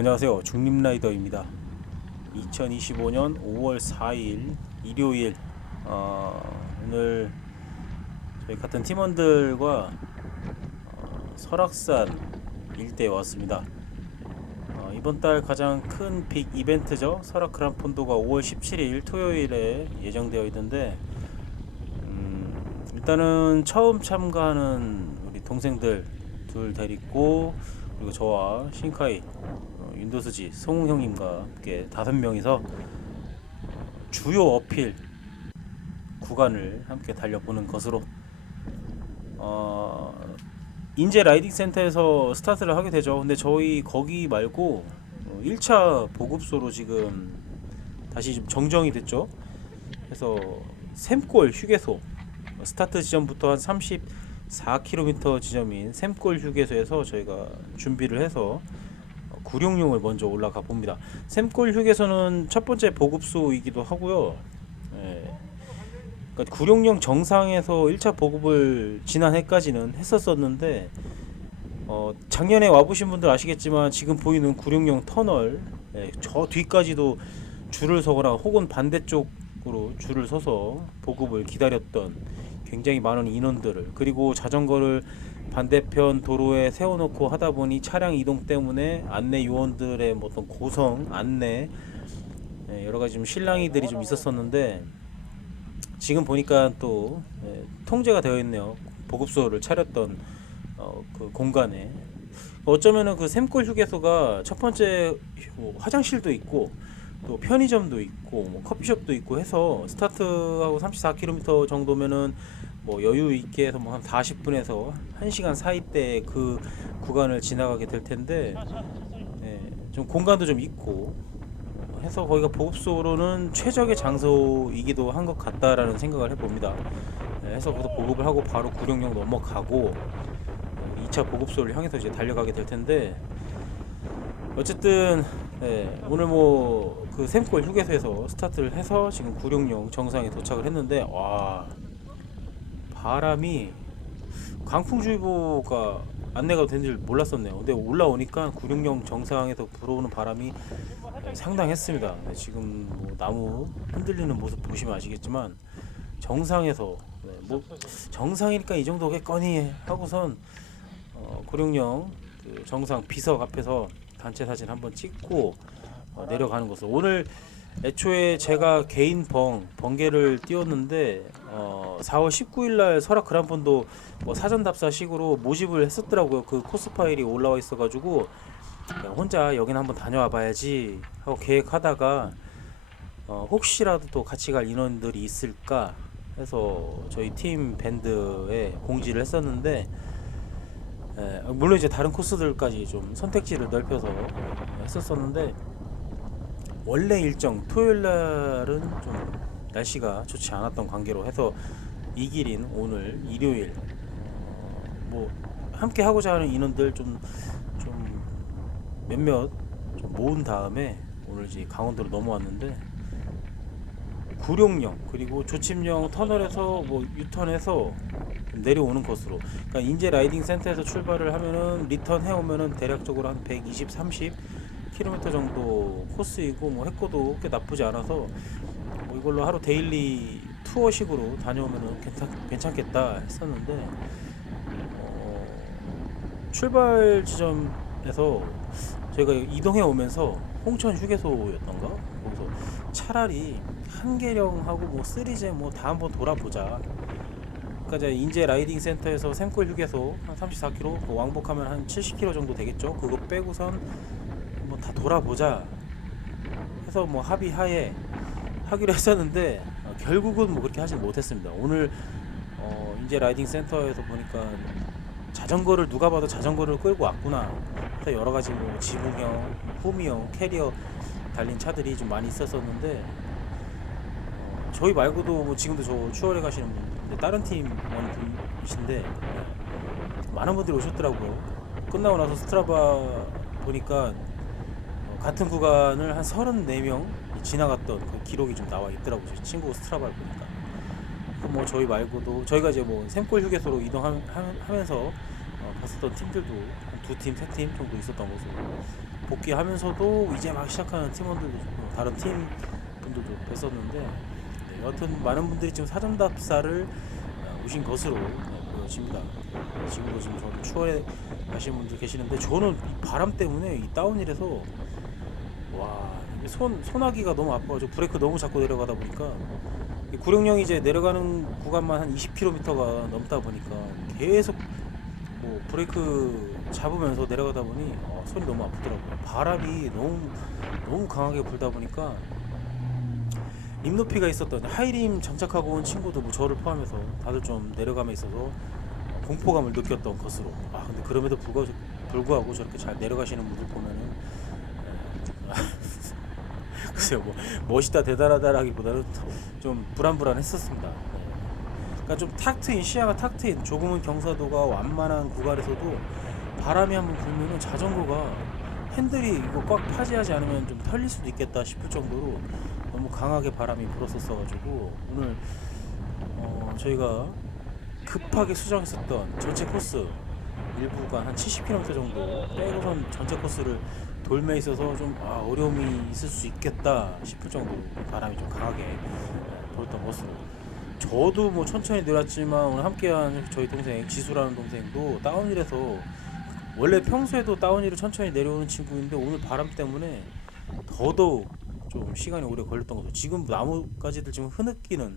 안녕하세요. 중립라이더입니다. 2025년 5월 4일 일요일, 오늘 저희 같은 팀원들과 설악산 일대에 왔습니다. 이번 달 가장 큰 빅 이벤트죠. 설악 그란폰도가 5월 17일 토요일에 예정되어 있는데, 일단은 처음 참가하는 우리 동생들 둘 데리고, 그리고 저와 신카이, 윤도수지, 성웅 형님과 함께 5명이서 주요 어필 구간을 함께 달려보는 것으로, 어, 인제 라이딩 센터에서 스타트를 하게 되죠. 근데 저희 거기 말고 1차 보급소로 지금 다시 좀 정정이 됐죠. 그래서 샘골 휴게소, 스타트 지점부터 한 34km 지점인 샘골 휴게소에서 저희가 준비를 해서 구룡령을 먼저 올라가 봅니다. 샘골 휴게소는 첫 번째 보급소이기도 하고요. 예, 그러니까 구룡령 정상에서 1차 보급을 지난해까지는 했었었는데, 작년에 와보신 분들 아시겠지만 지금 보이는 구룡령 터널, 저 뒤까지도 줄을 서거나 혹은 반대쪽으로 줄을 서서 보급을 기다렸던 굉장히 많은 인원들을, 그리고 자전거를 반대편 도로에 세워놓고 하다 보니 차량 이동 때문에 안내 요원들의 어떤 고성 안내, 여러 가지 좀 실랑이들이 좀 있었었는데, 지금 보니까 또 통제가 되어 있네요. 보급소를 차렸던 그 공간에. 어쩌면은 그 샘골 휴게소가 첫 번째 뭐 화장실도 있고 또 편의점도 있고 뭐 커피숍도 있고 해서, 스타트하고 34km 정도면은 뭐 여유 있게 해서 뭐 한 40분에서 1시간 사이대 그 구간을 지나가게 될 텐데, 좀 공간도 좀 있고 해서 거기가 보급소로는 최적의 장소이기도 한 것 같다라는 생각을 해봅니다. 해서 거기서 보급을 하고 바로 구룡령 넘어가고 2차 보급소를 향해서 이제 달려가게 될 텐데, 어쨌든 오늘 뭐 그 샘골 휴게소에서 스타트를 해서 지금 구룡령 정상에 도착을 했는데, 와, 바람이, 강풍주의보가 안내가 된 줄 몰랐었네요. 근데 올라오니까 구룡령 정상에서 불어오는 바람이 상당했습니다. 지금 뭐 나무 흔들리는 모습 보시면 아시겠지만 정상에서, 뭐 정상이니까 이 정도겠거니 하고선 고령령 그 정상 비석 앞에서 단체 사진 한번 찍고 내려가는 것을, 오늘 애초에 제가 개인 번개를 띄웠는데 4월 19일날 설악 그란폰도 뭐 사전 답사식으로 모집을 했었더라고요. 그 코스 파일이 올라와 있어가지고 혼자 여긴 한번 다녀와 봐야지 하고 계획하다가, 혹시라도 또 같이 갈 인원들이 있을까 해서 저희 팀 밴드에 공지를 했었는데, 물론 이제 다른 코스들까지 좀 선택지를 넓혀서 했었었는데, 원래 일정 토요일 날은 좀 날씨가 좋지 않았던 관계로 해서 이 길인 오늘 일요일, 뭐 함께 하고자 하는 인원들 좀 몇몇 좀 모은 다음에 오늘 이제 강원도로 넘어왔는데, 구룡령 그리고 조침령 터널에서 뭐 유턴해서 내려오는 코스로, 그러니까 인제 라이딩 센터에서 출발을 하면은 리턴 해오면은 대략적으로 한 120, 30km 정도 코스이고, 뭐 해코도 꽤 나쁘지 않아서 뭐 이걸로 하루 데일리 투어식으로 다녀오면은 괜찮겠다 했었는데, 출발 지점에서 저희가 이동해 오면서 홍천 휴게소였던가 거기서 차라리 한계령하고 뭐 쓰리제 뭐 다 한번 돌아보자. 그러니까 이제 인제 라이딩 센터에서 샘골 휴게소 한 34km, 뭐 왕복하면 한 70km 정도 되겠죠. 그거 빼고선 뭐 다 돌아보자 해서 뭐 합의하에 하기로 했었는데, 결국은 뭐 그렇게 하진 못했습니다. 오늘 인제 라이딩 센터에서 보니까 자전거를, 누가 봐도 자전거를 끌고 왔구나 해서 여러 가지 뭐 지붕형, 후미형, 캐리어 달린 차들이 좀 많이 있었었는데, 저희 말고도 뭐 지금도 저 추월해 가시는 분, 다른 팀원 분이신데 많은 분들이 오셨더라고요. 끝나고 나서 스트라바 보니까 같은 구간을 한 34명 지나갔던 그 기록이 좀 나와 있더라고요. 친구 스트라바를 보니까. 뭐 저희 말고도 저희가 이제 뭐 샘골 휴게소로 이동하면서 봤었던 팀들도 한 2팀, 3팀 정도 있었던 것으로 복귀하면서도 이제 막 시작하는 팀원들도 다른 팀 분들도 뵀었는데, 여하튼 많은 분들이 지금 사전답사를 오신 것으로 보여집니다. 지금도 지금 저는 추월해 가시는 분들 계시는데, 저는 이 바람 때문에 이 다운힐에서 와, 손아귀가 너무 아파가지고 브레이크 너무 잡고 내려가다 보니까, 이 구룡령이 이제 내려가는 구간만 한 20km가 넘다 보니까 계속 뭐 브레이크 잡으면서 내려가다 보니 손이 너무 아프더라고요. 바람이 너무 강하게 불다 보니까 림 높이가 있었던 하이림 장착하고 온 친구도 뭐 저를 포함해서 다들 좀 내려감에 있어서 공포감을 느꼈던 것으로. 근데 그럼에도 불구하고 저렇게 잘 내려가시는 분들 보면은 글쎄요, 뭐 멋있다 대단하다라기보다는 좀 불안했었습니다. 그러니까 좀 탁 트인, 시야가 탁 트인 조금은 경사도가 완만한 구간에서도 바람이 한번 불면은 자전거가 핸들이 이거 꽉 파지하지 않으면 좀 털릴 수도 있겠다 싶을 정도로 너무 강하게 바람이 불었었어가지고, 오늘 저희가 급하게 수정했었던 전체 코스 일부가 한 70km 정도 빼고선 전체 코스를 돌매 있어서 좀 어려움이 있을 수 있겠다 싶을 정도로 바람이 좀 강하게 불었던 것으로. 저도 뭐 천천히 내렸지만 오늘 함께한 저희 동생 지수라는 동생도 다운힐에서, 원래 평소에도 다운힐을 천천히 내려오는 친구인데 오늘 바람 때문에 더더욱 좀 시간이 오래 걸렸던 거죠. 지금 나무가지들 지금 흐느끼는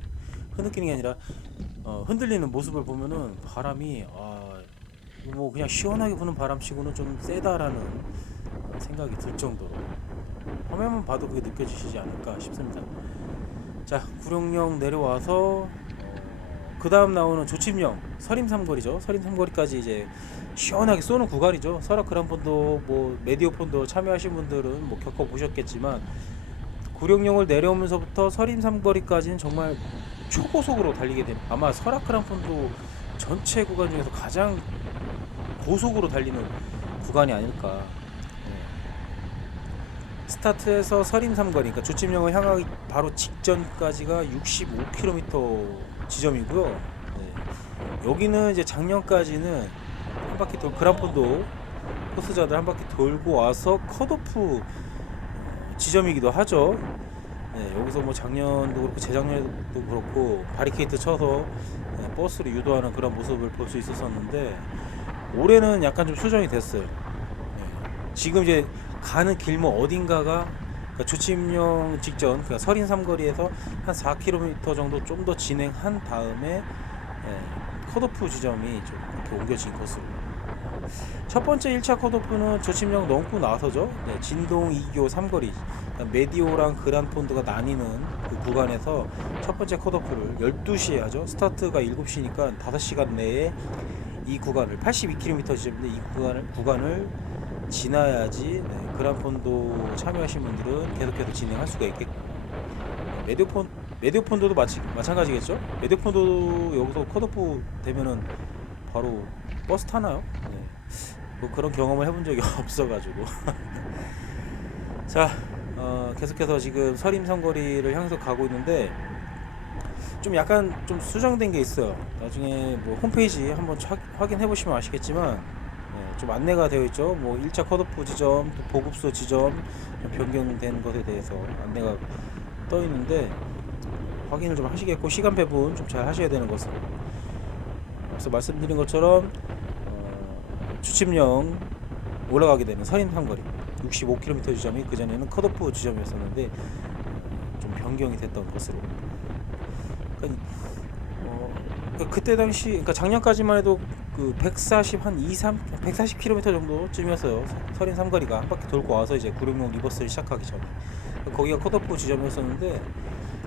게 아니라 흔들리는 모습을 보면은 바람이 뭐 그냥 시원하게 부는 바람치고는 좀 세다라는 생각이 들 정도로, 화면만 봐도 그게 느껴지시지 않을까 싶습니다. 자, 구룡령 내려와서 그 다음 나오는 조침령 서림 삼거리죠. 서림 삼거리까지 이제 시원하게 쏘는 구간이죠. 설악 그란폰도 뭐 메디오폰도 참여하신 분들은 뭐 겪어보셨겠지만, 구룡령을 내려오면서부터 서림 삼거리까지는 정말 초고속으로 달리게 됩니다. 아마 설악 그란폰도 전체 구간 중에서 가장 고속으로 달리는 구간이 아닐까. 스타트에서 서림 삼거리, 그러니까 조침령을 향하기 바로 직전까지가 65km 지점이고요. 여기는 이제 작년까지는 한 바퀴 그란폰도 코스자들 한 바퀴 돌고 와서 컷오프 지점이기도 하죠. 여기서 뭐 작년도 그렇고 재작년도 그렇고 바리케이트 쳐서 버스를 유도하는 그런 모습을 볼 수 있었었는데, 올해는 약간 좀 수정이 됐어요. 지금 이제 가는 길목 어딘가가, 그러니까 조침령 직전, 그러니까 서린 삼거리에서 한 4km 정도 좀 더 진행한 다음에 컷오프 지점이 좀 이렇게 옮겨진 것으로. 첫 번째 1차 컷오프는 조침령 넘고 나서죠. 진동 2교 삼거리, 그러니까 메디오랑 그란폰드가 나뉘는 그 구간에서 첫 번째 컷오프를 12시에 하죠. 스타트가 7시니까 5시간 내에 이 구간을 82km 지점인데 이 구간을 지나야지 그란폰도 참여하신 분들은 계속해서 진행할 수가 있겠고, 메디오폰도도 마찬가지겠죠. 메디오폰도 여기서 컷오프 되면은 바로 버스 타나요? 뭐 그런 경험을 해본 적이 없어가지고. 자, 계속해서 지금 서림 삼거리를 향해서 가고 있는데, 좀 약간 좀 수정된 게 있어요. 나중에 뭐 홈페이지 한번 확인해 보시면 아시겠지만, 좀 안내가 되어 있죠. 뭐 1차 컷오프 지점, 또 보급소 지점 변경된 것에 대해서 안내가 떠 있는데, 확인을 좀 하시겠고, 시간 배분 좀 잘 하셔야 되는 것으로. 그래서 말씀드린 것처럼 주침령 올라가게 되는 서림 삼거리 65km 지점이 그전에는 컷오프 지점이었었는데 좀 변경이 됐던 것으로. 그러니까 그때 당시, 그러니까 작년까지만 해도 그 140km 정도쯤이었어요. 서린 삼거리가 한 바퀴 돌고 와서 이제 구룡령 리버스를 시작하기 전에 거기가 컷오프 지점이었었는데,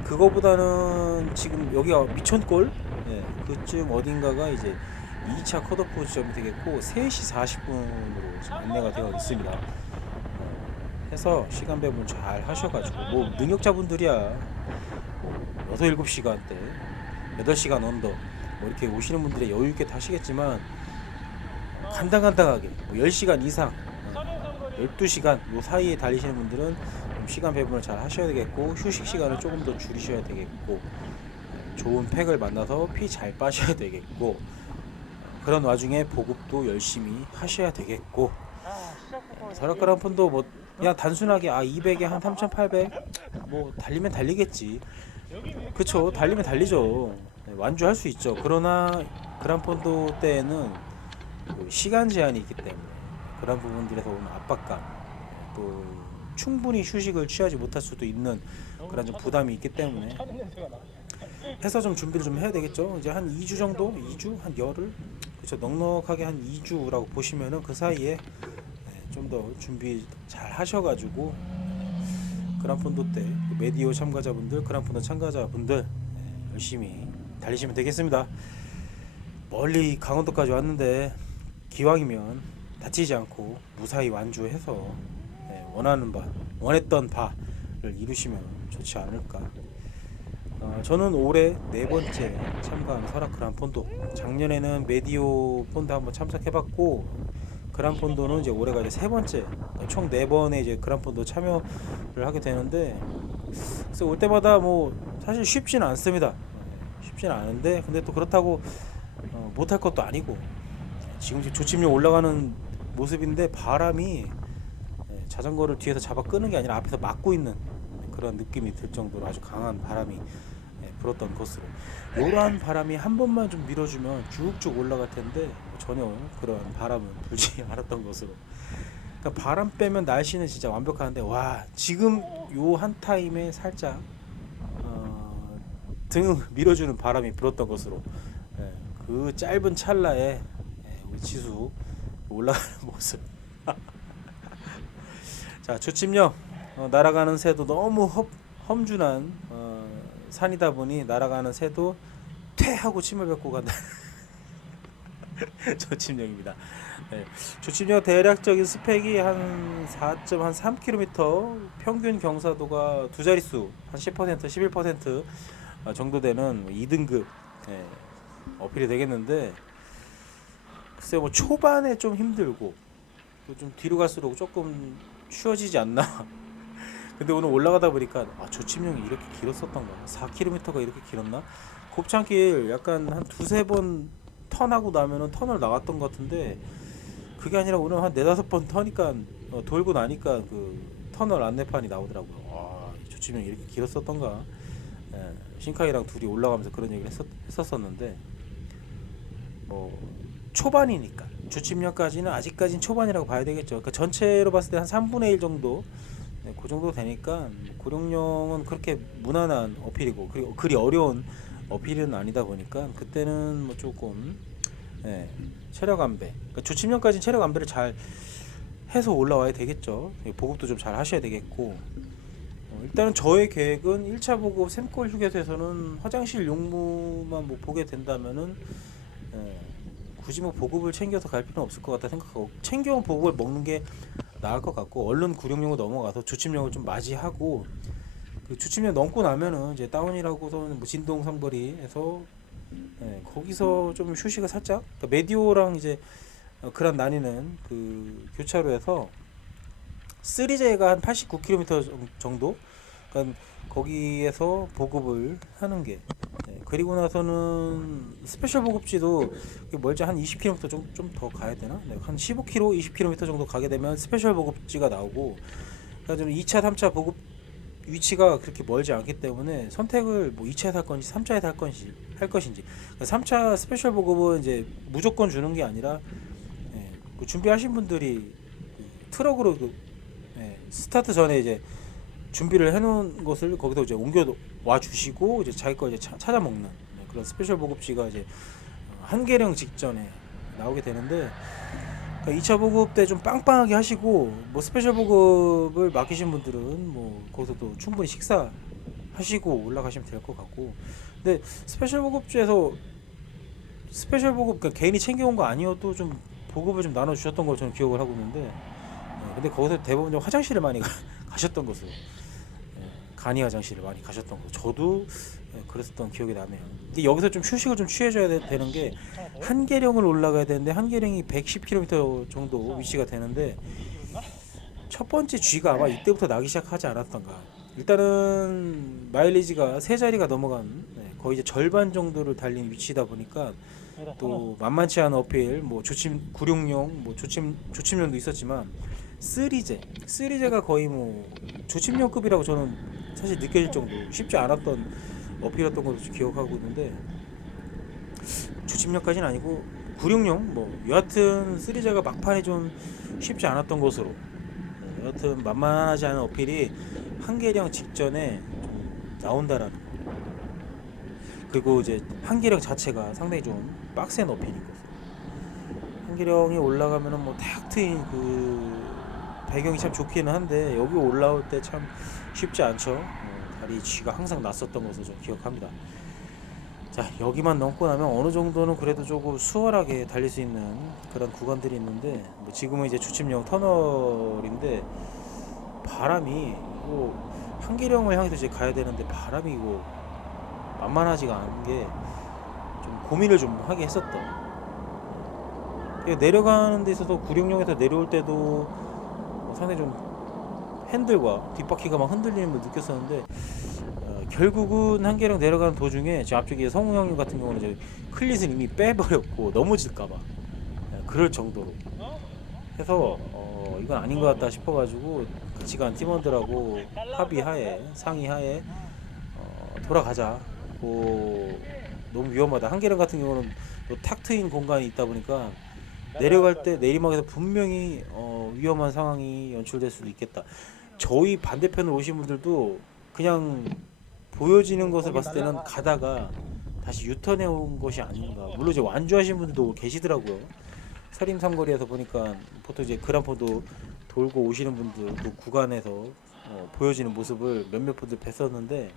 그거보다는 지금 여기가 미천골, 그쯤 어딘가가 이제 2차 컷오프 지점이 되겠고 3시 40분으로 지금 안내가 되어 있습니다. 해서 시간 배분 잘 하셔가지고, 뭐 능력자분들이야 뭐 6, 7시간대 8시간 언더 뭐 이렇게 오시는 분들이 여유있게 타시겠지만, 간당간당하게 뭐 10시간 이상 12시간 요 사이에 달리시는 분들은 좀 시간 배분을 잘 하셔야 되겠고, 휴식 시간을 조금 더 줄이셔야 되겠고, 좋은 팩을 만나서 피 잘 빠셔야 되겠고, 그런 와중에 보급도 열심히 하셔야 되겠고, 설악 그란폰도 뭐 그냥 단순하게 200에 한 3,800 뭐 달리면 달리겠지. 그쵸, 달리면 달리죠. 네, 완주할 수 있죠. 그러나 그란폰도 때에는 그 시간 제한이 있기 때문에 그런 부분들에서 오는 압박감, 또 충분히 휴식을 취하지 못할 수도 있는 그런 좀 부담이 있기 때문에 해서 좀 준비를 좀 해야 되겠죠. 이제 한 2주 정도, 2주 한 열흘, 그렇죠. 넉넉하게 한 2주라고 보시면은 그 사이에 좀 더 준비 잘 하셔가지고 그란폰도 때 메디오 참가자분들, 그란폰도 참가자분들 열심히 달리시면 되겠습니다. 멀리 강원도까지 왔는데 기왕이면 다치지 않고 무사히 완주해서 원하는 바, 원했던 바를 이루시면 좋지 않을까. 저는 올해 네 번째 참가한 설악 그란폰도. 작년에는 메디오 폰도 한번 참석해봤고, 그란폰도는 이제 올해가 이제 세 번째, 총 네 번의 이제 그란폰도 참여를 하게 되는데, 그래서 올 때마다 뭐 사실 쉽지는 않습니다. 쉽지는 않은데, 근데 또 그렇다고 못할 것도 아니고, 지금 조침료 올라가는 모습인데 바람이 자전거를 뒤에서 잡아 끄는 게 아니라 앞에서 막고 있는 그런 느낌이 들 정도로 아주 강한 바람이 불었던 것으로, 이러한 바람이 한 번만 좀 밀어주면 쭉쭉 올라갈 텐데 전혀 그런 바람은 불지 않았던 것으로. 그러니까 바람 빼면 날씨는 진짜 완벽한데, 와 지금 요 한 타임에 살짝 등 밀어주는 바람이 불었던 것으로, 그 짧은 찰나에 우리 지수 올라가는 모습. 자, 조침령, 날아가는 새도 너무 험준한 산이다 보니 날아가는 새도 퇴하고 침을 뱉고 간다. 조침령입니다. 네. 조침령 대략적인 스펙이 한 4.3km, 평균 경사도가 두 자릿수, 한 10%, 11% 정도 되는 2등급 어필이 되겠는데, 글쎄 뭐 초반에 좀 힘들고 좀 뒤로 갈수록 조금 쉬워지지 않나. 근데 오늘 올라가다 보니까 조침령이 이렇게 길었었던가, 4km가 이렇게 길었나. 곱창길 약간 한 두세 번 턴하고 나면은 턴을 나갔던 것 같은데, 그게 아니라 오늘 한 네다섯 번 터니까 돌고 나니까 그 터널 안내판이 나오더라고요. 조침령이 이렇게 길었었던가. 신카이랑 둘이 올라가면서 그런 얘기를 했었었는데, 뭐 초반이니까 조침령까지는 아직까지는 초반이라고 봐야 되겠죠. 그러니까 전체로 봤을 때 한 3분의 1 정도, 그 정도 되니까 고령령은 그렇게 무난한 어필이고, 그리고 그리 어려운 어필은 아니다 보니까 그때는 뭐 조금 체력 안배, 그러니까 조침령까지는 체력 안배를 잘 해서 올라와야 되겠죠. 보급도 좀 잘 하셔야 되겠고, 일단은 저의 계획은 1차 보급 샘골 휴게소에서는 화장실 용무만 뭐 보게 된다면은 굳이 뭐 보급을 챙겨서 갈 필요는 없을 것 같다 생각하고, 챙겨온 보급을 먹는 게 나을 것 같고, 얼른 구룡령으로 넘어가서 주침령을 좀 맞이하고, 그 주침령 넘고 나면은 이제 다운이라고서는 뭐 진동 상거리에서 거기서 좀 휴식을 살짝, 그러니까 메디오랑 이제 그란 나뉘는 그 교차로에서 3J가 한 89km 정도, 그러니까 거기에서 보급을 하는 게, 그리고 나서는 스페셜 보급지도 멀지 한 20km 좀 더 가야 되나? 한 15km, 20km 정도 가게 되면 스페셜 보급지가 나오고, 그러니까 좀 2차, 3차 보급 위치가 그렇게 멀지 않기 때문에 선택을 뭐 2차에서 할 건지 3차에서 할 것인지. 그러니까 3차 스페셜 보급은 이제 무조건 주는 게 아니라, 그 준비하신 분들이 그 트럭으로 스타트 전에 이제 준비를 해놓은 것을 거기서 이제 옮겨 와 주시고, 이제 자기 거 이제 찾아 먹는 그런 스페셜 보급지가 이제 한계령 직전에 나오게 되는데, 그러니까 2차 보급 때 좀 빵빵하게 하시고, 뭐 스페셜 보급을 맡기신 분들은 뭐 거기서 또 충분히 식사하시고 올라가시면 될 것 같고. 근데 스페셜 보급지에서 스페셜 보급, 그러니까 개인이 챙겨온 거 아니어도 좀 보급을 좀 나눠 주셨던 걸 저는 기억을 하고 있는데, 근데 거기서 대부분 좀 화장실을 많이 가셨던 것으로, 간이 화장실을 많이 가셨던 거, 저도 그랬었던 기억이 나네요. 근데 여기서 좀 휴식을 좀 취해줘야 되는 게, 한계령을 올라가야 되는데 한계령이 110km 정도 위치가 되는데, 첫 번째 G가 아마 이때부터 나기 시작하지 않았던가. 일단은 마일리지가 세 자리가 넘어간, 거의 이제 절반 정도를 달린 위치다 보니까 또 만만치 않은 어필, 뭐 조침 966, 뭐 조침용도 있었지만 쓰리제가 거의 뭐 조침용급이라고 저는 사실 느껴질 정도로 쉽지 않았던 어필이었던 것도 기억하고 있는데, 조침용까지는 아니고 966, 뭐 여하튼 쓰리제가 막판에 좀 쉽지 않았던 것으로, 여하튼 만만하지 않은 어필이 한계령 직전에 좀 나온다라는 거. 그리고 이제 한계령 자체가 상당히 좀 빡센 어필인 거죠. 한계령이 올라가면은 뭐 탁 트인 그 배경이 참 좋기는 한데, 여기 올라올 때 참 쉽지 않죠. 다리 쥐가 항상 났었던 것을 좀 기억합니다. 자, 여기만 넘고 나면 어느 정도는 그래도 조금 수월하게 달릴 수 있는 그런 구간들이 있는데, 뭐 지금은 이제 주침령 터널인데 바람이 뭐 한계령을 향해서 이제 가야 되는데 바람이 이거 만만하지가 않은 게 좀 고민을 좀 하게 했었던. 내려가는 데 있어서 구룡령에서 내려올 때도 상당히 좀 핸들과 뒷바퀴가 막 흔들리는 걸 느꼈었는데, 결국은 한계령 내려가는 도중에 저 앞쪽에 성우 형님 같은 경우는 이제 클릿을 이미 빼버렸고 넘어질까봐 그럴 정도로 해서 이건 아닌 것 같다 싶어가지고 같이 간 팀원들하고 합의하에 상의하에 돌아가자. 너무 위험하다. 한계령 같은 경우는 또 탁 트인 공간이 있다 보니까 내려갈 때 내리막에서 분명히 위험한 상황이 연출될 수도 있겠다. 저희 반대편으로 오신 분들도 그냥 보여지는 것을 봤을 때는 가다가 다시 유턴해 온 것이 아닌가. 물론 이제 완주하신 분들도 계시더라고요. 서림 삼거리에서 보니까 보통 이제 그란폰도 돌고 오시는 분들 그 구간에서 보여지는 모습을 몇몇 분들 뵀었는데,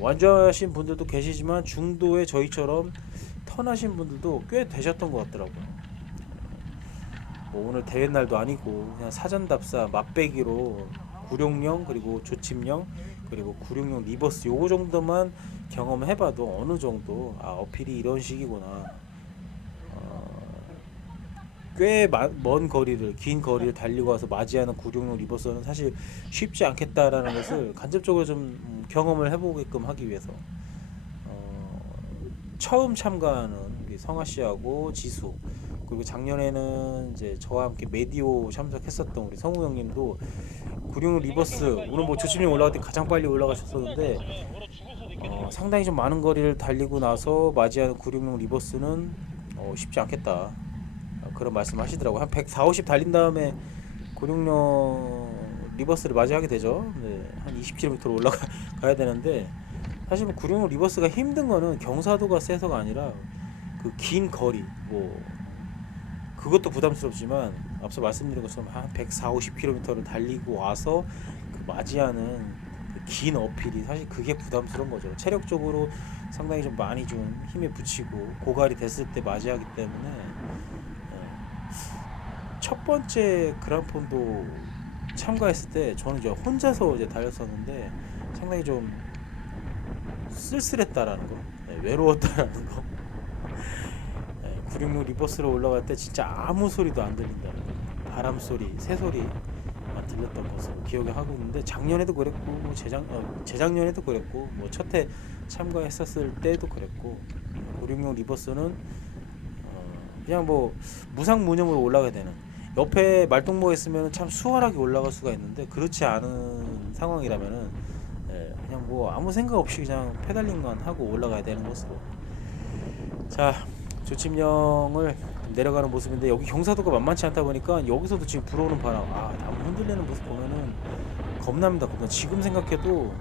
완주하신 분들도 계시지만 중도에 저희처럼 턴하신 분들도 꽤 되셨던 것 같더라고요. 뭐 오늘 대회 날도 아니고 그냥 사전답사 맛배기로 구룡령 그리고 조침령 그리고 구룡령 리버스 요거 정도만 경험해봐도 어느 정도 어필이 이런 식이구나. 꽤 먼 거리를 긴 거리를 달리고 와서 맞이하는 구룡령 리버스는 사실 쉽지 않겠다라는 것을 간접적으로 좀 경험을 해보게끔 하기 위해서 처음 참가하는 우리 성아 씨하고 지수, 그리고 작년에는 이제 저와 함께 메디오 참석했었던 우리 성우 형님도 구룡 리버스 오늘 뭐 조심히 올라갈 때 가장 빨리 올라가셨었는데, 상당히 좀 많은 거리를 달리고 나서 맞이하는 구룡 리버스는 쉽지 않겠다, 그런 말씀하시더라고요. 한 140, 50 달린 다음에 구룡령 리버스를 맞이하게 되죠. 네, 한 20km로 올라가야 되는데, 사실 뭐 구룡령 리버스가 힘든 거는 경사도가 세서가 아니라 그 긴 거리, 뭐 그것도 부담스럽지만 앞서 말씀드린 것처럼 한 140, 50km를 달리고 와서 그 맞이하는 그 긴 어필이 사실 그게 부담스러운 거죠. 체력적으로 상당히 좀 많이 좀 힘에 부치고 고갈이 됐을 때 맞이하기 때문에, 첫 번째 그란폰도 참가했을 때 저는 이제 혼자서 이제 달렸었는데 상당히 좀 쓸쓸했다라는 거, 외로웠다라는 거. 구룡령 리버스로 올라갈 때 진짜 아무 소리도 안 들린다는 거, 바람 소리, 새 소리만 들렸던 것으로 기억을 하고 있는데, 작년에도 그랬고 뭐 재작년에도 그랬고 뭐 첫해 참가했었을 때도 그랬고, 구룡령 리버스는 그냥 뭐 무상무념으로 올라가야 되는, 옆에 말동무가 있으면 참 수월하게 올라갈 수가 있는데 그렇지 않은 상황이라면은 그냥 뭐 아무 생각 없이 그냥 페달링만 하고 올라가야 되는 것으로. 자, 조침령을 내려가는 모습인데 여기 경사도가 만만치 않다 보니까 여기서도 지금 불어오는 바람, 나무 흔들리는 모습 보면은 겁납니다. 지금 생각해도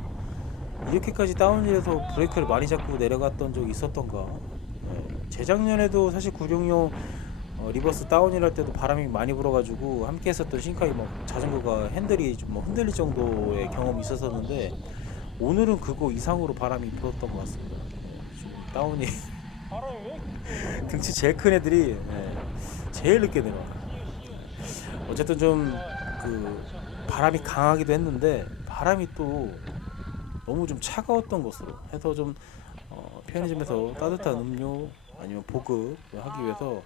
이렇게까지 다운힐에서 브레이크를 많이 잡고 내려갔던 적이 있었던가. 재작년에도 사실 구룡령 리버스 다운힐 할 때도 바람이 많이 불어가지고 함께 했었던 신카이 뭐 자전거가 핸들이 좀 뭐 흔들릴 정도의 경험이 있었었는데, 오늘은 그거 이상으로 바람이 불었던 것 같습니다. 좀 다운힐 등치 제일 큰 애들이 제일 늦게 내려와. 어쨌든 좀 그 바람이 강하기도 했는데 바람이 또 너무 좀 차가웠던 것으로 해서 좀 편의점에서 따뜻한 음료 아니면 보급을 하기 위해서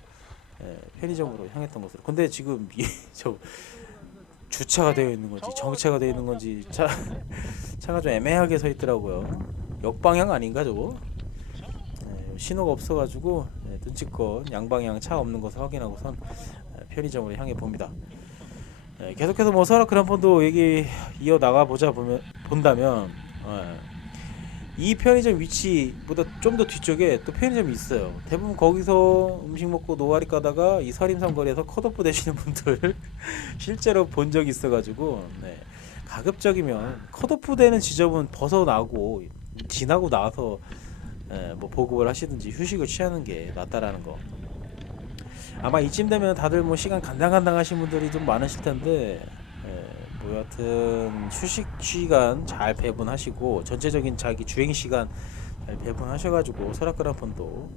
편의점으로 향했던 것으로. 근데 지금 저 주차가 되어 있는 건지 정차가 되어 있는 건지 차가 좀 애매하게 서 있더라고요. 역방향 아닌가 저거? 신호가 없어가지고 눈치껏 양방향 차 없는 것을 확인하고선 편의점으로 향해 봅니다. 계속해서 뭐 설악 그란폰도 얘기 이어 나가 보자 본다면 이 편의점 위치보다 좀 더 뒤쪽에 또 편의점이 있어요. 대부분 거기서 음식 먹고 노가리 까다가 이 서림삼거리에서 컷오프 되시는 분들 실제로 본 적이 있어가지고 가급적이면 컷오프 되는 지점은 벗어나고 지나고 나서 뭐 보급을 하시든지 휴식을 취하는 게 낫다라는 거. 아마 이쯤 되면 다들 뭐 시간 간당간당 하신 분들이 좀 많으실 텐데 뭐 여하튼 휴식 시간 잘 배분하시고 전체적인 자기 주행 시간 잘 배분하셔가지고 설악 그란폰도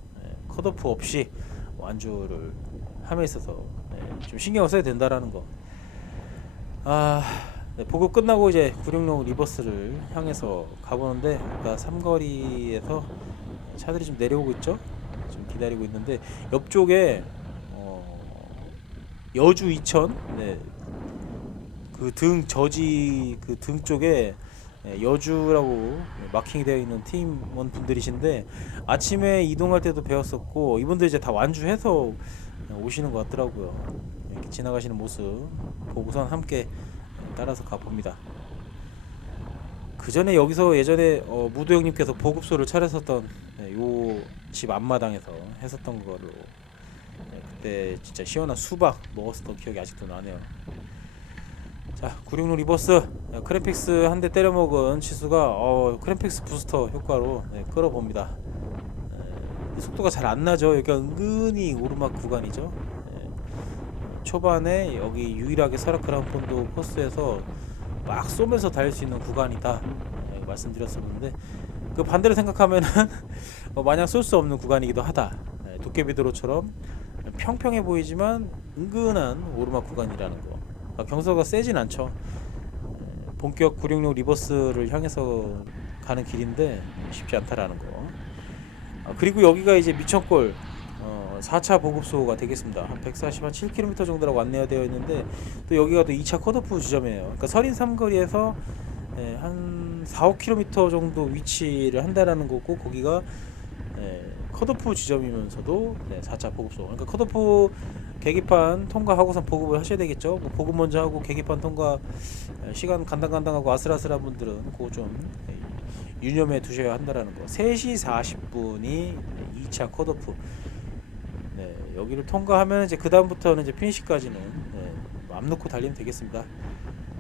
컷오프 없이 완주를 함에 있어서 좀 신경을 써야 된다라는 거. 보급 끝나고 이제 966 리버스를 향해서 가보는데 그러니까 삼거리에서 차들이 좀 내려오고 있죠. 좀 기다리고 있는데 옆쪽에 여주 이천 그 등 저지 그 등 쪽에 여주라고 마킹이 되어 있는 팀원 분들이신데 아침에 이동할 때도 배웠었고 이분들 이제 다 완주해서 오시는 것 같더라고요. 이렇게 지나가시는 모습 보고선 함께 따라서 가봅니다. 그 전에 여기서 예전에 무도 형님께서 보급소를 차렸었던 요 집 앞마당에서 했었던 거로 그때 진짜 시원한 수박 먹었었던 기억이 아직도 나네요. 자, 966 리버스 크램픽스 한 대 때려 먹은 치수가 크램픽스 부스터 효과로 끌어봅니다. 속도가 잘 안 나죠. 여기가 은근히 오르막 구간이죠. 초반에 여기 유일하게 설악 그란폰도 코스에서 막 쏘면서 달릴 수 있는 구간이다 말씀드렸었는데 그 반대로 생각하면은 마냥 쏠 수 없는 구간이기도 하다. 도깨비도로처럼 평평해 보이지만 은근한 오르막 구간이라는 거. 경사가 세진 않죠. 본격 966 리버스를 향해서 가는 길인데 쉽지 않다라는 거. 그리고 여기가 이제 미천골 4차 보급소가 되겠습니다. 한 147km 정도라고 안내가 되어 있는데 또 여기가 또 2차 컷오프 지점이에요. 그러니까 서린 삼거리에서 한 4, 5km 정도 위치를 한다라는 거고 거기가 컷오프 지점이면서도 4차 보급소. 그러니까 컷오프 계기판 통과하고선 보급을 하셔야 되겠죠. 뭐 보급 먼저 하고 계기판 통과 시간 간당간당하고 아슬아슬한 분들은 그거 좀 유념해 두셔야 한다라는 거. 3시 40분이 2차 컷오프. 여기를 통과하면 이제 그 다음부터는 이제 피니시까지는 맘 놓고 달리면 되겠습니다.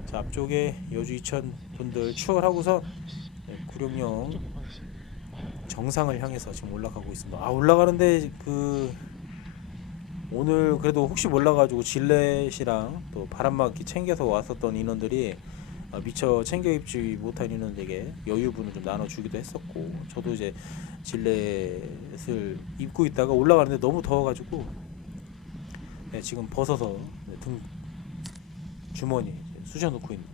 자, 앞쪽에 여주 이천 분들 추월하고서 966 정상을 향해서 지금 올라가고 있습니다. 올라가는데 오늘 그래도 혹시 몰라가지고 질렛이랑 또 바람막이 챙겨서 왔었던 인원들이 미처 챙겨 입지 못한 인원에게 여유분을 좀 나눠주기도 했었고 저도 이제 질렛을 입고 있다가 올라가는데 너무 더워가지고 지금 벗어서 등 주머니 쑤셔놓고 있는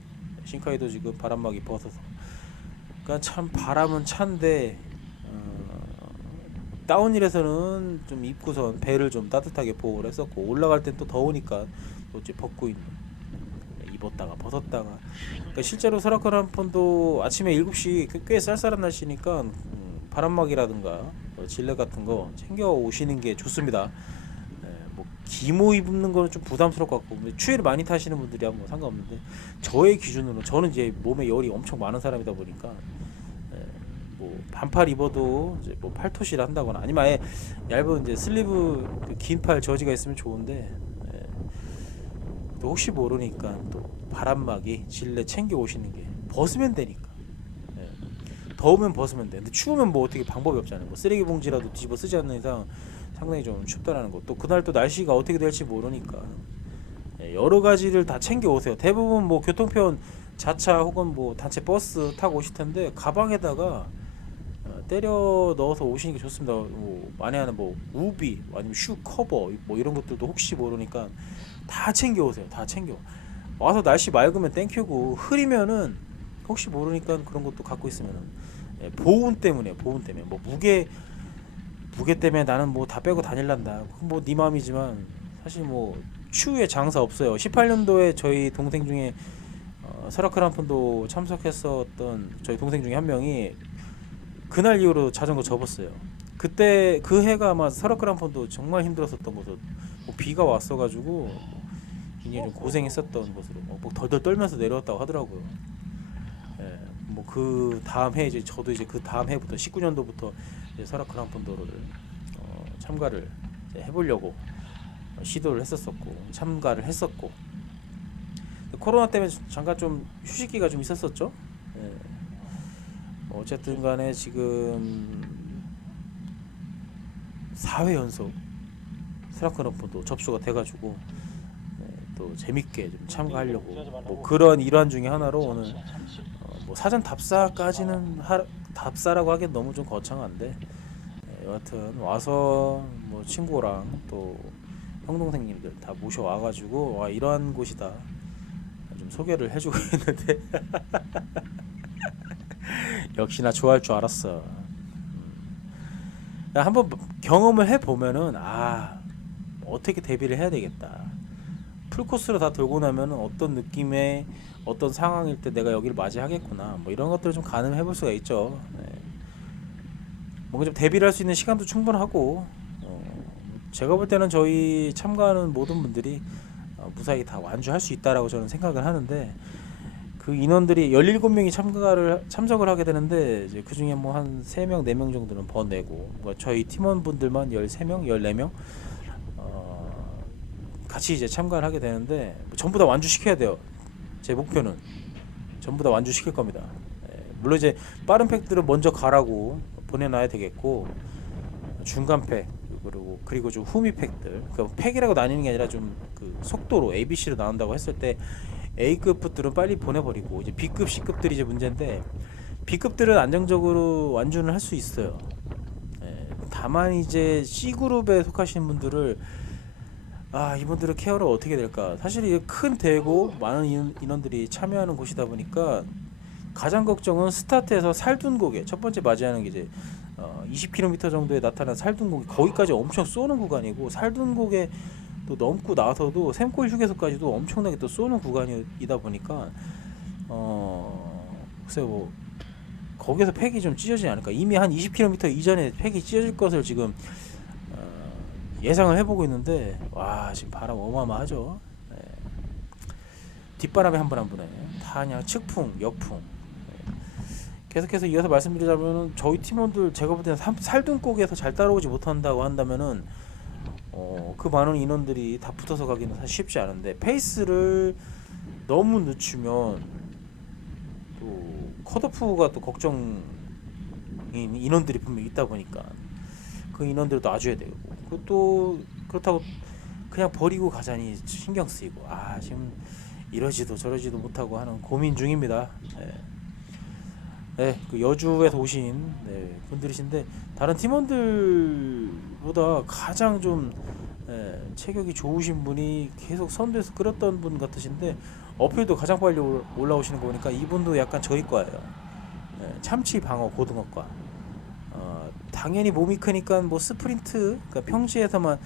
신카이도 지금 바람막이 벗어서 그러니까 참 바람은 찬데 다운힐에서는 좀 입고선 배를 좀 따뜻하게 보호를 했었고 올라갈 땐 또 더우니까 또 이제 벗고 있는 입었다가 벗었다가 그러니까 실제로 설악 그란폰도 아침에 7시 꽤 쌀쌀한 날씨니까 바람막이라든가 질렛 같은 거 챙겨 오시는 게 좋습니다. 뭐 기모 입는 거는 좀 부담스러울 것 같고 추위를 많이 타시는 분들이야 뭐 상관없는데 저의 기준으로 저는 이제 몸에 열이 엄청 많은 사람이다 보니까 뭐 반팔 입어도 이제 뭐 팔토시를 한다거나 아니면 아예 얇은 이제 슬리브 긴 팔 저지가 있으면 좋은데 또 혹시 모르니까 또 바람막이 질렛 챙겨 오시는 게 벗으면 되니까 더우면 벗으면 돼. 근데 추우면 뭐 어떻게 방법이 없잖아요. 뭐 쓰레기 봉지라도 뒤집어 쓰지 않는 이상 상당히 좀 춥다라는 거. 또 그날 또 날씨가 어떻게 될지 모르니까 여러 가지를 다 챙겨 오세요. 대부분 뭐 교통편 자차 혹은 뭐 단체 버스 타고 오실 텐데 가방에다가 때려 넣어서 오시는 게 좋습니다. 뭐 만약에 뭐 우비 아니면 슈 커버 뭐 이런 것들도 혹시 모르니까 다 챙겨 오세요. 다 챙겨. 와서 날씨 맑으면 땡큐고 흐리면은 혹시 모르니까 그런 것도 갖고 있으면은 보온 때문에 뭐 무게 때문에 나는 뭐 다 빼고 다닐란다. 뭐 네 마음이지만 사실 뭐 추위에 장사 없어요. 18년도에 저희 동생 중에 설악 그란폰도 참석했었던 저희 동생 중에 한 명이 그날 이후로 자전거 접었어요. 그때 그 해가 아마 설악그란폰도 정말 힘들었었던 것으로 뭐 비가 왔어가지고 굉장히 좀 고생했었던 것으로 뭐 덜덜 떨면서 내려왔다고 하더라고요. 예, 뭐 그 다음 해 이제 저도 이제 그 다음 해부터 19년도부터 설악그란폰도를 참가를 이제 해보려고 시도를 했었었고 참가를 했었고 코로나 때문에 잠깐 좀 휴식기가 좀 있었었죠. 예, 어쨌든 간에 지금 4회 연속 스라크너프도 접수가 돼가지고 또 재밌게 좀 참가하려고 뭐 그런 일환 중에 하나로 오늘 뭐 사전 답사라고 하기엔 너무 좀 거창한데 여하튼 와서 뭐 친구랑 또 형 동생님들 다 모셔와가지고 와 이러한 곳이다 좀 소개를 해주고 있는데 역시나 좋아할 줄 알았어. 한번 경험을 해보면은 어떻게 대비를 해야 되겠다. 풀코스로 다 돌고 나면 어떤 느낌의 어떤 상황일 때 내가 여기를 맞이하겠구나 뭐 이런 것들을 좀 가늠해 볼 수가 있죠. 네. 뭔가 좀 대비를 할 수 있는 시간도 충분하고 제가 볼 때는 저희 참가하는 모든 분들이 무사히 다 완주할 수 있다라고 저는 생각을 하는데 그 인원들이 17명이 참석을 하게 되는데 이제 그 중에 뭐 한 3명, 4명 정도는 번내고 뭐 저희 팀원분들만 13명, 14명 같이 이제 참가를 하게 되는데 뭐 전부 다 완주시켜야 돼요. 제 목표는 전부 다 완주시킬 겁니다. 물론 이제 빠른 팩들은 먼저 가라고 보내놔야 되겠고 중간 팩 그리고 좀 후미 팩들 그 팩이라고 나뉘는 게 아니라 좀 그 속도로 ABC로 나온다고 했을 때 A급 풋들은 빨리 보내버리고 이제 B급, C급들이 이제 문제인데 B급들은 안정적으로 완주는 할 수 있어요. 다만 이제 C그룹에 속하시는 분들을 이분들의 케어를 어떻게 될까? 사실 이게 큰 대고 많은 인원들이 참여하는 곳이다 보니까 가장 걱정은 스타트에서 살둔곡에 첫 번째 맞이하는 게 이제 20km 정도에 나타난 살둔곡이 거기까지 엄청 쏘는 구간이고 살둔곡에 또 넘고 나서도 샘골 휴게소까지도 엄청나게 또 쏘는 구간이다 보니까 글쎄 뭐 거기서 팩이 좀 찢어지지 않을까. 이미 한 20km 이전에 팩이 찢어질 것을 지금 예상을 해보고 있는데 와 지금 바람 어마어마하죠. 네. 뒷바람이 한 번 한 번에 다 그냥 측풍, 역풍. 계속해서 이어서 말씀드리자면은 저희 팀원들 제가 볼 때는 살둔곡에서 잘 따라오지 못한다고 한다면은 그 많은 인원들이 다 붙어서 가기는 사실 쉽지 않은데 페이스를 너무 늦추면 또 컷오프가 또 걱정인 인원들이 분명히 있다 보니까 그 인원들을 또 놔줘야 되고 그것도 그렇다고 그냥 버리고 가자니 신경 쓰이고 지금 이러지도 저러지도 못하고 하는 고민 중입니다. 그 여주에서 오신 분들이신데 다른 팀원들보다 가장 좀 체격이 좋으신 분이 계속 선두에서 끌었던 분 같으신데 어필도 가장 빨리 올라오시는 거 보니까 이분도 약간 저희 과예요. 참치 방어 고등어과. 당연히 몸이 크니까 뭐 스프린트 그러니까 평지에서만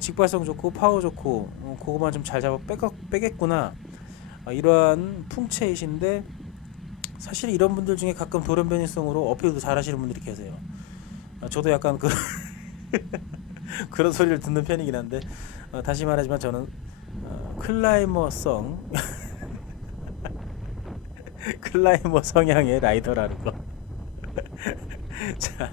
직발성 좋고 파워 좋고 그거만 좀 잘 잡아 빼겠구나 이러한 풍채이신데 사실 이런 분들 중에 가끔 돌연변이성으로 어필도 잘하시는 분들이 계세요. 저도 약간 그런 소리를 듣는 편이긴 한데 다시 말하지만 저는 클라이머성 클라이머 성향의 라이더라는 거. 자,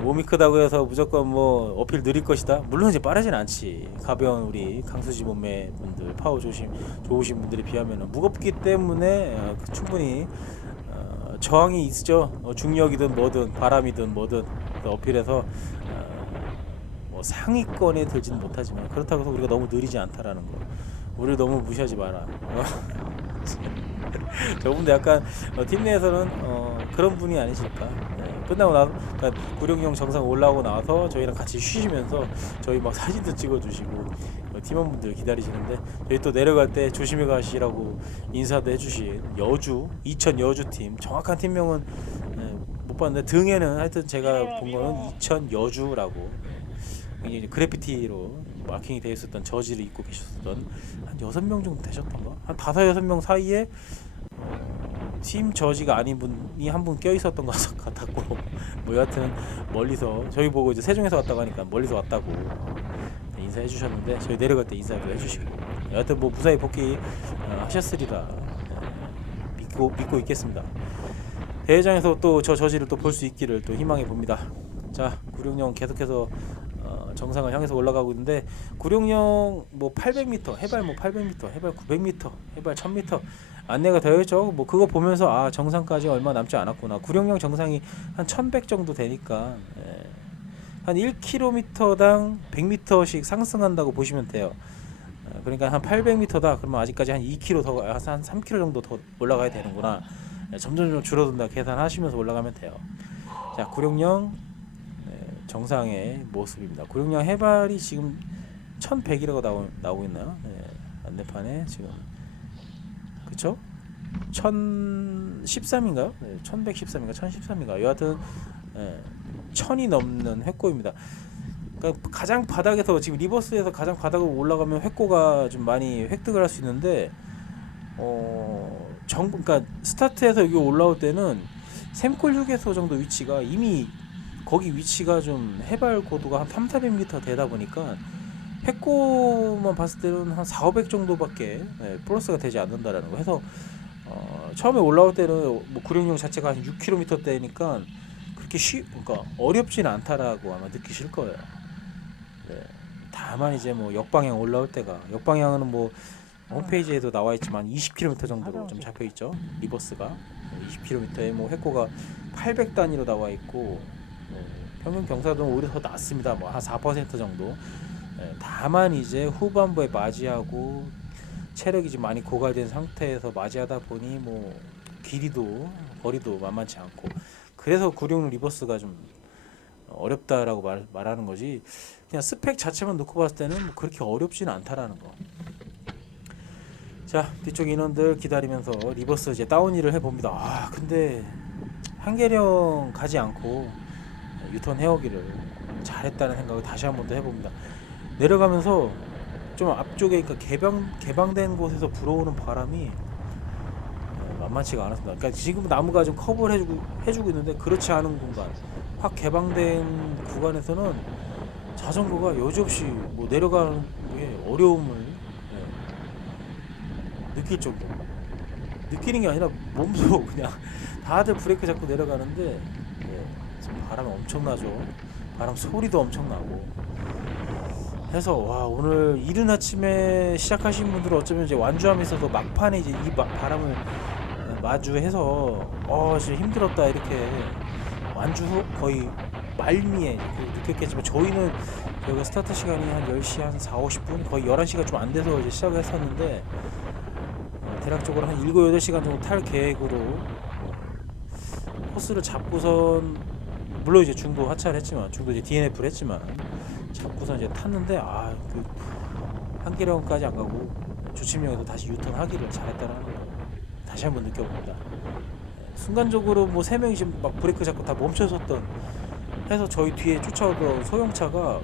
몸이 크다고 해서 무조건 뭐 어필 느릴 것이다. 물론 이제 빠르진 않지. 가벼운 우리 강수지 몸매 분들, 파워 좋으신 분들에 비하면 무겁기 때문에 충분히 저항이 있죠. 중력이든 뭐든 바람이든 뭐든 어필해서 뭐 상위권에 들지는 못하지만 그렇다고 해서 우리가 너무 느리지 않다라는 거. 우리를 너무 무시하지 마라. 저분도 약간 팀 내에서는 그런 분이 아니실까. 끝나고 나서 그러니까 구룡령 정상 올라오고 나서 저희랑 같이 쉬시면서 저희 막 사진도 찍어주시고 팀원분들 기다리시는데 저희 또 내려갈 때 조심히 가시라고 인사도 해주신 이천 여주팀 정확한 팀명은 못 봤는데 등에는 하여튼 제가 본 거는 이천 여주라고 이제 그래피티로 마킹이 되어 있었던 저지를 입고 계셨던 한 6명 정도 되셨던가 한 5, 6명 사이에 팀 저지가 아닌 분이 한 분 껴 있었던 것 같았고 뭐 여하튼 멀리서 저희 보고 이제 세종에서 왔다고 하니까 멀리서 왔다고 인사해 주셨는데 저희 내려갈 때 인사도 해주시고 여하튼 뭐 무사히 복귀 하셨으리라 믿고 있겠습니다. 대회장에서 또 저 저지를 또 볼 수 있기를 또 희망해 봅니다. 자, 구룡령 계속해서 정상을 향해서 올라가고 있는데 구룡령 뭐 800m 해발 뭐 800m 해발 900m 해발 1000m 안내가 되어 있죠. 뭐 그거 보면서 아 정상까지 얼마 남지 않았구나. 구룡령 정상이 한 1100 정도 되니까 한 1km당 100m씩 상승한다고 보시면 돼요. 그러니까 한 800m다. 그러면 아직까지 한 2km 더, 한 3km 정도 더 올라가야 되는구나. 점점 줄어든다 계산하시면서 올라가면 돼요. 자, 구룡령 정상의 모습입니다. 구룡령 해발이 지금 1100이라고 나오고 있나요? 안내판에 지금 그쵸? 1013인가요? 1113인가 1013인가 여하튼 1000이 넘는 획고입니다. 그러니까 가장 바닥에서 지금 리버스에서 가장 바닥으로 올라가면 획고가 좀 많이 획득을 할 수 있는데 그러니까 스타트에서 여기 올라올 때는 샘콜 휴게소 정도 위치가 이미 거기 위치가 좀 해발 고도가 한 3,400m 되다 보니까 획고만 봤을 때는 한 4,500 정도밖에 플러스가 되지 않는다라는 거 해서 처음에 올라올 때는 뭐 구룡령 자체가 한 6km대니까 그렇게 그러니까 어렵진 않다라고 아마 느끼실 거예요. 네. 다만 이제 뭐 역방향 올라올 때가 역방향은 뭐 홈페이지에도 나와 있지만 20km 정도로 좀 잡혀 있죠. 리버스가 20km에 뭐 획고가 800단위로 나와 있고 평균 경사도는 오히려 더 낮습니다. 뭐 한 4% 정도. 다만 이제 후반부에 맞이하고 체력이 좀 많이 고갈된 상태에서 맞이하다 보니 뭐 길이도 거리도 만만치 않고 그래서 구룡 리버스가 좀 어렵다라고 말하는 거지 그냥 스펙 자체만 놓고 봤을 때는 뭐 그렇게 어렵지는 않다라는 거. 자, 뒤쪽 인원들 기다리면서 리버스 이제 다운힐을 해봅니다. 아 근데 한계령 가지 않고 유턴 헤어기를 잘했다는 생각을 다시 한 번 더 해봅니다. 내려가면서 좀 앞쪽에 그러니까 개방된 곳에서 불어오는 바람이 만만치가 않았습니다. 그러니까 지금 나무가 좀 커버를 해주고 있는데 그렇지 않은 공간, 확 개방된 구간에서는 자전거가 여지없이 뭐 내려가는 게 어려움을 느낄 정도. 느끼는 게 아니라 몸도 그냥 다들 브레이크 잡고 내려가는데 바람이 엄청나죠. 바람 소리도 엄청나고 해서 와 오늘 이른 아침에 시작하신 분들은 어쩌면 이제 완주하면서도 막판에 이제 이 바람을 마주해서 진짜 힘들었다 이렇게 완주 후 거의 말미에 느꼈겠지만 저희는 저희가 스타트 시간이 한 10시 한 4, 50분 거의 11시가 좀 안 돼서 이제 시작을 했었는데 대략적으로 한 7, 8시간 정도 탈 계획으로 코스를 잡고선 물론 이제 중도 하차를 했지만 중도 이제 DNF를 했지만 잡고선 이제 탔는데 그 한계령까지 안 가고 조침령에서 다시 유턴하기를 잘했다는 걸 다시 한번 느껴봅니다. 순간적으로 뭐 3명이 막 브레이크 잡고 다 멈춰섰던 해서 저희 뒤에 쫓아오던 소형차가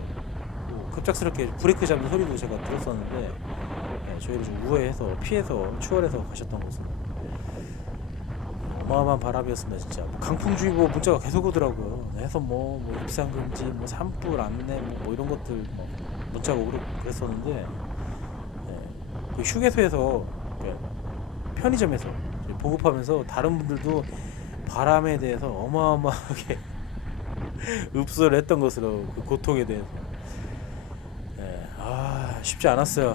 급작스럽게 브레이크 잡는 소리도 제가 들었었는데 저희를 좀 우회해서 피해서 추월해서 가셨던 것은 어마어마한 바람이었습니다. 진짜 강풍주의보 문자가 계속 오더라고요. 해서 뭐 입산 금지, 뭐 산불 안내, 뭐 이런 것들 문자가 오고 그랬었는데 그 휴게소에서 편의점에서 보급하면서 다른 분들도 바람에 대해서 어마어마하게 읍소를 했던 것으로 그 고통에 대해서 쉽지 않았어요.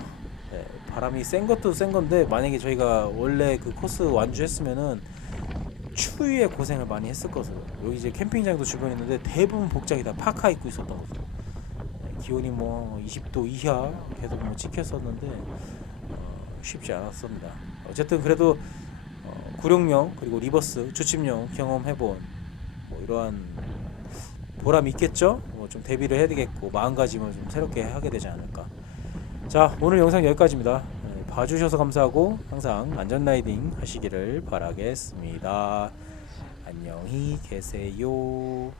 바람이 센 것도 센 건데 만약에 저희가 원래 그 코스 완주했으면은 추위에 고생을 많이 했을 것으로 여기 이제 캠핑장도 주변에 있는데 대부분 복장이 다 파카 입고 있었던 것으로 기온이 뭐 20도 이하 계속 뭐 찍혔었는데 쉽지 않았습니다. 어쨌든 그래도 구룡령 그리고 리버스 주침령 경험해본 뭐 이러한 보람이 있겠죠. 뭐 좀 대비를 해야 되겠고 마음가짐을 좀 새롭게 하게 되지 않을까. 자, 오늘 영상 여기까지입니다. 봐주셔서 감사하고 항상 안전 라이딩 하시기를 바라겠습니다. 안녕히 계세요.